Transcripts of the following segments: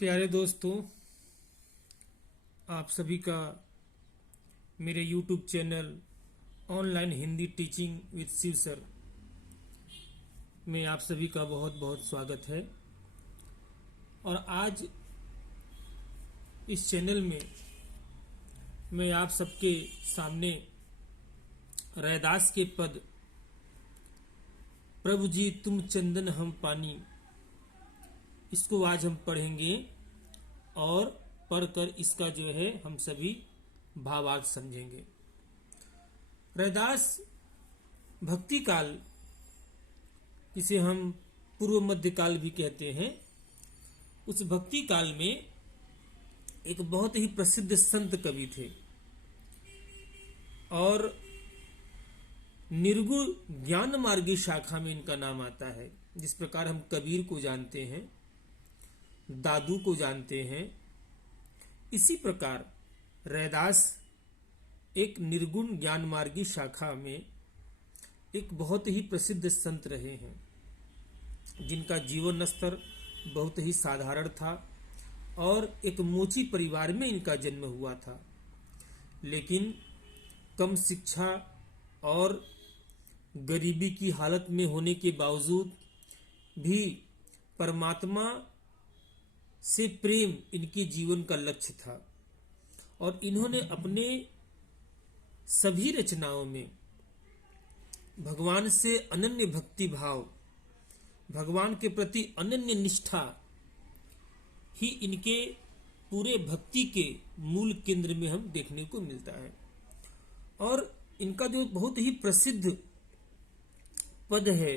प्यारे दोस्तों, आप सभी का मेरे YouTube channel online Hindi teaching with Shiv sir में आप सभी का बहुत बहुत स्वागत है। और आज इस चैनल में मैं आप सबके सामने रैदास के पद प्रभु जी तुम चंदन हम पानी, इसको आज हम पढ़ेंगे और पढ़कर इसका जो है हम सभी भावार्थ समझेंगे। रैदास भक्ति काल, इसे हम पूर्व मध्य काल भी कहते हैं, उस भक्ति काल में एक बहुत ही प्रसिद्ध संत कवि थे और निर्गुण ज्ञान मार्गी शाखा में इनका नाम आता है। जिस प्रकार हम कबीर को जानते हैं, दादू को जानते हैं, इसी प्रकार रैदास एक निर्गुण ज्ञान मार्गी शाखा में एक बहुत ही प्रसिद्ध संत रहे हैं, जिनका जीवन स्तर बहुत ही साधारण था और एक मोची परिवार में इनका जन्म हुआ था। लेकिन कम शिक्षा और गरीबी की हालत में होने के बावजूद भी परमात्मा से प्रेम इनके जीवन का लक्ष्य था और इन्होंने अपने सभी रचनाओं में भगवान से अनन्य भक्ति भाव, भगवान के प्रति अनन्य निष्ठा ही इनके पूरे भक्ति के मूल केंद्र में हम देखने को मिलता है। और इनका जो बहुत ही प्रसिद्ध पद है,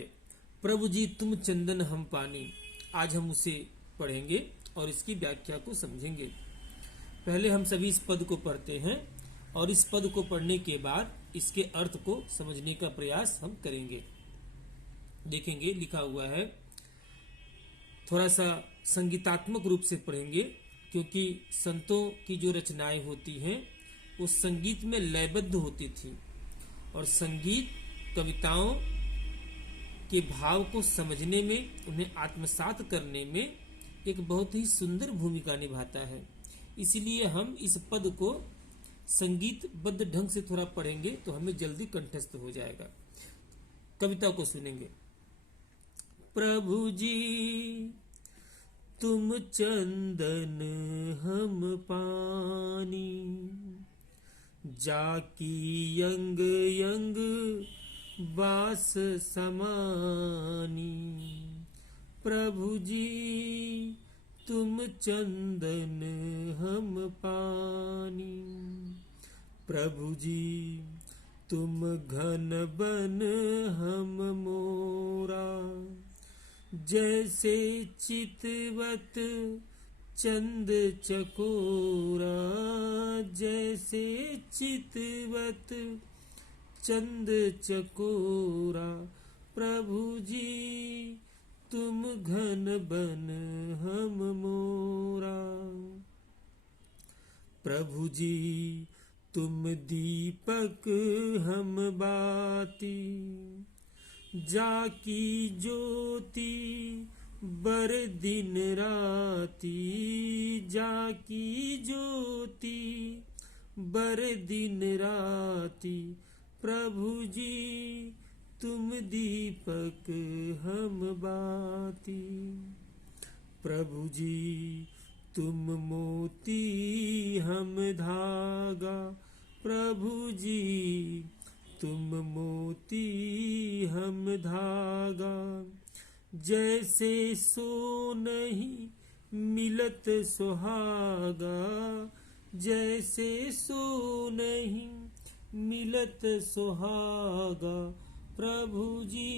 प्रभु जी तुम चंदन हम पानी, आज हम उसे पढ़ेंगे और इसकी व्याख्या को समझेंगे। पहले हम सभी इस पद को पढ़ते हैं और इस पद को पढ़ने के बाद इसके अर्थ को समझने का प्रयास हम करेंगे। देखेंगे लिखा हुआ है, थोड़ा सा संगीतात्मक रूप से पढ़ेंगे, क्योंकि संतों की जो रचनाएं होती हैं वो संगीत में लयबद्ध होती थी और संगीत कविताओं के भाव को समझने में, उन्हें आत्मसात करने में एक बहुत ही सुंदर भूमिका निभाता है। इसलिए हम इस पद को संगीतबद्ध ढंग से थोड़ा पढ़ेंगे तो हमें जल्दी कंठस्थ हो जाएगा। कविता को सुनेंगे। प्रभु जी तुम चंदन हम पानी, जाकी यंग यंग बास समानी। प्रभु जी तुम चंदन हम पानी, प्रभु जी तुम घन बन हम मोरा। जैसे चितवत चंद चकोरा, जैसे चितवत चंद चकोरा। प्रभु जी तुम घन बन हम मोरा। प्रभु जी तुम दीपक हम बाती, जाकी ज्योति बर दिन राती। जाकी ज्योति बर दिन राती। प्रभु जी तुम दीपक हम बाती। प्रभु जी तुम मोती हम धागा। प्रभु जी तुम मोती हम धागा। जैसे सो नहीं मिलत सुहागा, जैसे सो नहीं मिलत सुहागा। प्रभु जी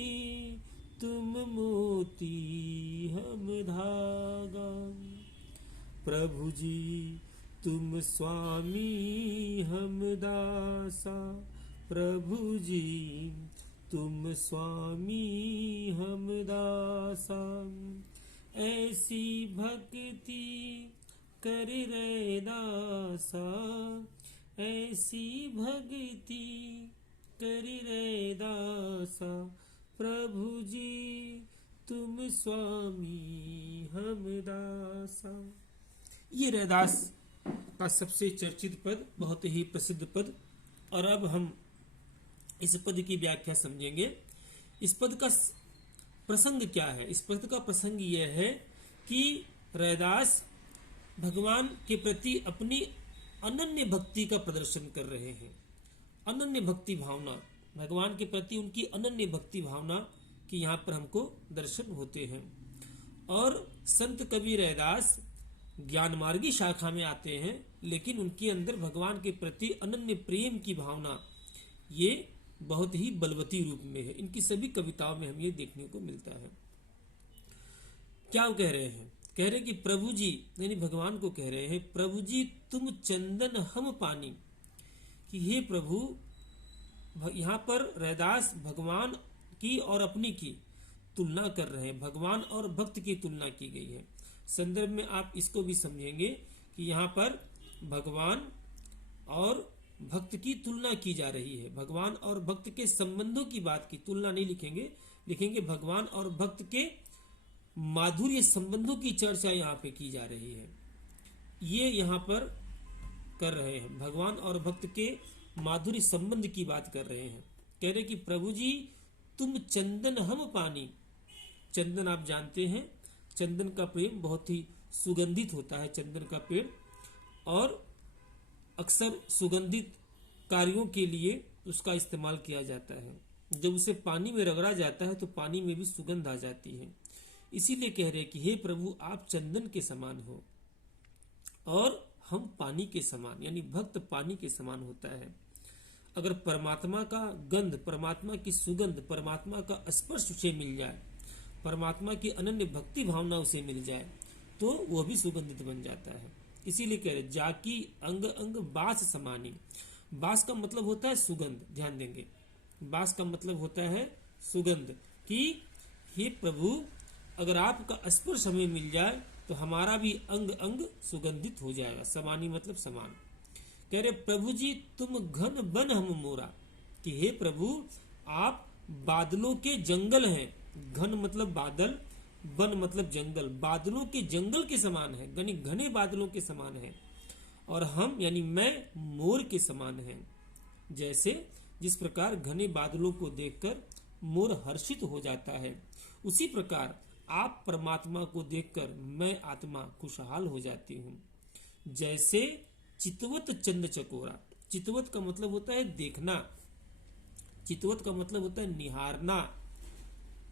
तुम मोती हम धागा। प्रभु जी तुम स्वामी हम दासा। प्रभु जी तुम स्वामी हम दासा। ऐसी भक्ति कर रैदासा, ऐसी भक्ति कर रैदासा। प्रभु जी तुम स्वामी हम दासा। ये रैदास का सबसे चर्चित पद, बहुत ही प्रसिद्ध पद। और अब हम इस पद की व्याख्या समझेंगे। इस पद का प्रसंग क्या है? इस पद का प्रसंग यह है कि रैदास भगवान के प्रति अपनी अनन्य भक्ति का प्रदर्शन कर रहे हैं। अनन्य भक्ति भावना, भगवान के प्रति उनकी अनन्य भक्ति भावना की यहाँ पर हमको दर्शन होते हैं। और संत कवि रैदास ज्ञान मार्गी शाखा में आते हैं, लेकिन उनके अंदर भगवान के प्रति अनन्य प्रेम की भावना ये बहुत ही बलवती रूप में है। इनकी सभी कविताओं में हम ये देखने को मिलता है। क्या कह रहे हैं? कह रहे कि प्रभु जी, यानी भगवान को कह रहे हैं, प्रभु जी तुम चंदन हम पानी, कि हे प्रभु, यहाँ पर रैदास भगवान की और अपनी की तुलना कर रहे हैं। भगवान और भक्त की तुलना की गई है। संदर्भ में आप इसको भी समझेंगे कि यहाँ पर भगवान और भक्त की तुलना की जा रही है। भगवान और भक्त के संबंधों की बात की, तुलना नहीं लिखेंगे, लिखेंगे भगवान और भक्त के माधुर्य संबंधों की चर्चा यहाँ पे की जा रही है। ये यहाँ पर कर रहे हैं, भगवान और भक्त के माधुर्य संबंध की बात कर रहे हैं। कह रहे कि प्रभु जी तुम चंदन हम पानी। चंदन आप जानते हैं, चंदन का प्रेम बहुत ही सुगंधित होता है, चंदन का पेड़, और अक्सर सुगंधित कार्यों के लिए उसका इस्तेमाल किया जाता है। जब उसे पानी में रगड़ा जाता है तो पानी में भी सुगंध आ जाती है। इसीलिए कह रहे कि हे प्रभु आप चंदन के समान हो और हम पानी के समान, यानी भक्त पानी के समान होता है। अगर परमात्मा का गंध, परमात्मा की सुगंध, परमात्मा का स्पर्श उसे मिल जाए, परमात्मा की अनन्य भक्ति भावना उसे मिल जाए, तो वह भी सुगंधित बन जाता है। इसीलिए कह रहे जाकी अंग अंग बास समानी। बास का मतलब होता है सुगंध, ध्यान देंगे, बास का मतलब होता है सुगंध, कि हे प्रभु अगर आपका स्पर्श हमें मिल जाए तो हमारा भी अंग अंग सुगंधित हो जाएगा। समानी मतलब समान। कह रहे प्रभु जी तुम घन बन हम मोरा, कि हे प्रभु आप बादलों के जंगल हैं। घन मतलब बादल, वन मतलब जंगल, बादलों के जंगल के समान है, यानी घने बादलों के समान है। और हम यानी मैं मोर के समान है। जैसे जिस प्रकार घने बादलों को देखकर मोर हर्षित हो जाता है, उसी प्रकार आप परमात्मा को देखकर मैं आत्मा खुशहाल हो जाती हूँ। जैसे चितवत चंद चकोरा। चितवत का मतलब होता है देखना, चितवत का मतलब होता है निहारना,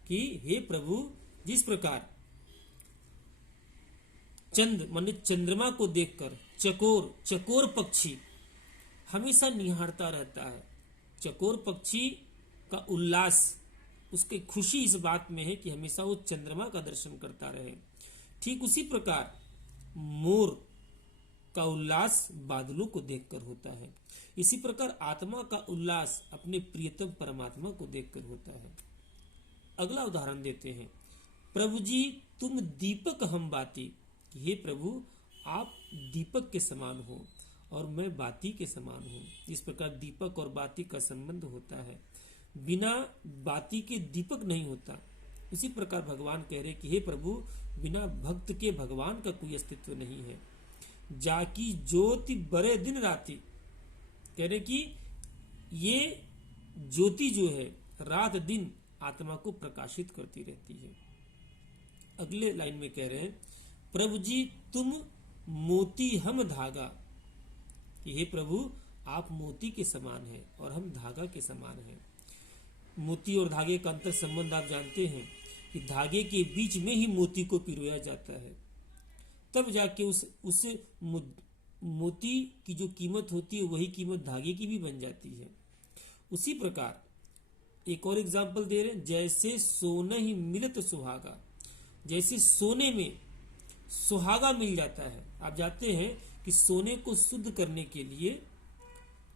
कि हे प्रभु जिस प्रकार चंद माने चंद्रमा को देखकर चकोर, चकोर पक्षी हमेशा निहारता रहता है। चकोर पक्षी का उल्लास, उसकी खुशी इस बात में है कि हमेशा वो चंद्रमा का दर्शन करता रहे। ठीक उसी प्रकार मोर का उल्लास बादलों को देखकर होता है। इसी प्रकार आत्मा का उल्लास अपने प्रियतम परमात्मा को देखकर होता है। अगला उदाहरण देते हैं। प्रभु जी तुम दीपक हम बाती, कि हे प्रभु आप दीपक के समान हो और मैं बाती के समान हूँ। इस प्रकार दीपक और बाती का संबंध होता है। बिना बाती के दीपक नहीं होता। इसी प्रकार भगवान कह रहे कि हे प्रभु बिना भक्त के भगवान का कोई अस्तित्व नहीं है। जाकी ज्योति बड़े दिन राती, कह रहे कि ये ज्योति जो है रात दिन आत्मा को प्रकाशित करती रहती है। अगले लाइन में कह रहे हैं प्रभु जी तुम मोती हम धागा, कि हे प्रभु आप मोती के समान हैं और हम धागा के समान हैं। मोती और धागे का अंतर संबंध आप जानते हैं कि धागे के बीच में ही मोती को पिरोया जाता है, तब जाके उस मोती की जो कीमत होती है वही कीमत धागे की भी बन जाती है। उसी प्रकार एक और एग्जाम्पल दे रहे हैं, जैसे सोना ही मिलत सुहागा, जैसे सोने में सुहागा मिल जाता है। आप जानते हैं कि सोने को शुद्ध करने के लिए,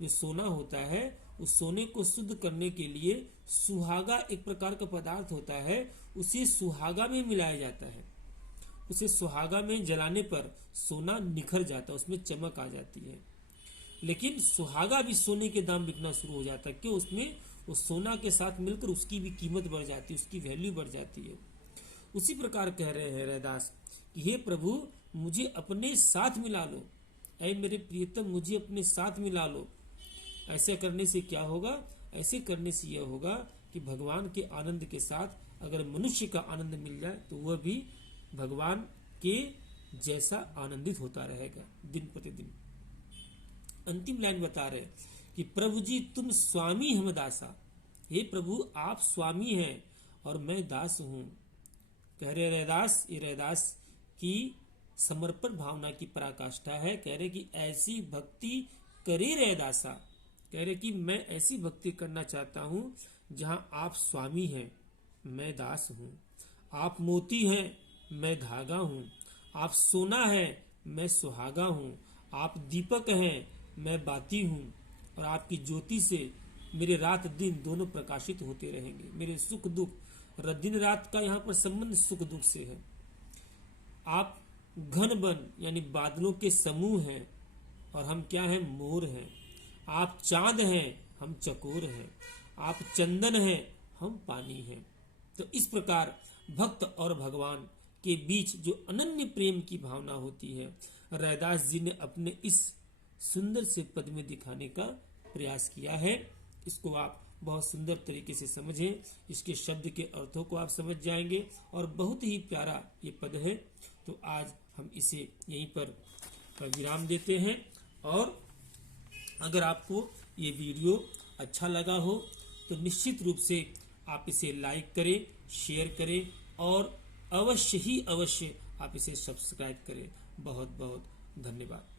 जो सोना होता है उस सोने को शुद्ध करने के लिए सुहागा एक प्रकार का पदार्थ होता है, उसे सुहागा में मिलाया जाता है। उसे सुहागा में जलाने पर सोना निखर जाता है, उसमें चमक आ जाती है। लेकिन सुहागा भी सोने के दाम बिकना शुरू हो जाता है, क्यों? उसमें उस सोना के साथ मिलकर उसकी भी कीमत बढ़ जाती है, उसकी वैल्यू बढ़ जाती है। उसी प्रकार कह रहे हैं रैदास कि हे प्रभु मुझे अपने साथ मिला लो, ऐ मेरे प्रियतम मुझे अपने साथ मिला लो। ऐसे करने से क्या होगा? ऐसे करने से यह होगा कि भगवान के आनंद के साथ अगर मनुष्य का आनंद मिल जाए तो वह भी भगवान के जैसा आनंदित होता रहेगा दिन प्रतिदिन। अंतिम लाइन बता रहे कि प्रभु जी तुम स्वामी हम दासा, हे प्रभु आप स्वामी हैं और मैं दास हूं। कह रहे रैदास, ये रैदास की समर्पण भावना की पराकाष्ठा है। कह रहे कि ऐसी भक्ति करे रैदासा, कह रहे कि मैं ऐसी भक्ति करना चाहता हूं जहां आप स्वामी हैं, मैं दास हूं। आप मोती हैं, मैं धागा हूं। आप सोना है, मैं सुहागा हूं। आप दीपक हैं, मैं बाती हूं। और आपकी ज्योति से मेरे रात दिन दोनों प्रकाशित होते रहेंगे। मेरे सुख दुख, दिन रात का यहाँ पर संबंध सुख दुख से है। आप घन बन यानी बादलों के समूह हैं और हम क्या हैं? मोर हैं। आप चांद हैं, हम चकोर हैं। आप चंदन हैं, हम पानी हैं। तो इस प्रकार भक्त और भगवान के बीच जो अनन्य प्रेम की भावना होती है, रैदास जी ने अपने इस सुंदर से पद में दिखाने का प्रयास किया है। इसको आप बहुत सुंदर तरीके से समझें, इसके शब्द के अर्थों को आप समझ जाएंगे और बहुत ही प्यारा ये पद है। तो आज हम इसे यहीं पर विराम देते हैं। और अगर आपको ये वीडियो अच्छा लगा हो तो निश्चित रूप से आप इसे लाइक करें, शेयर करें और अवश्य ही अवश्य आप इसे सब्सक्राइब करें। बहुत बहुत धन्यवाद।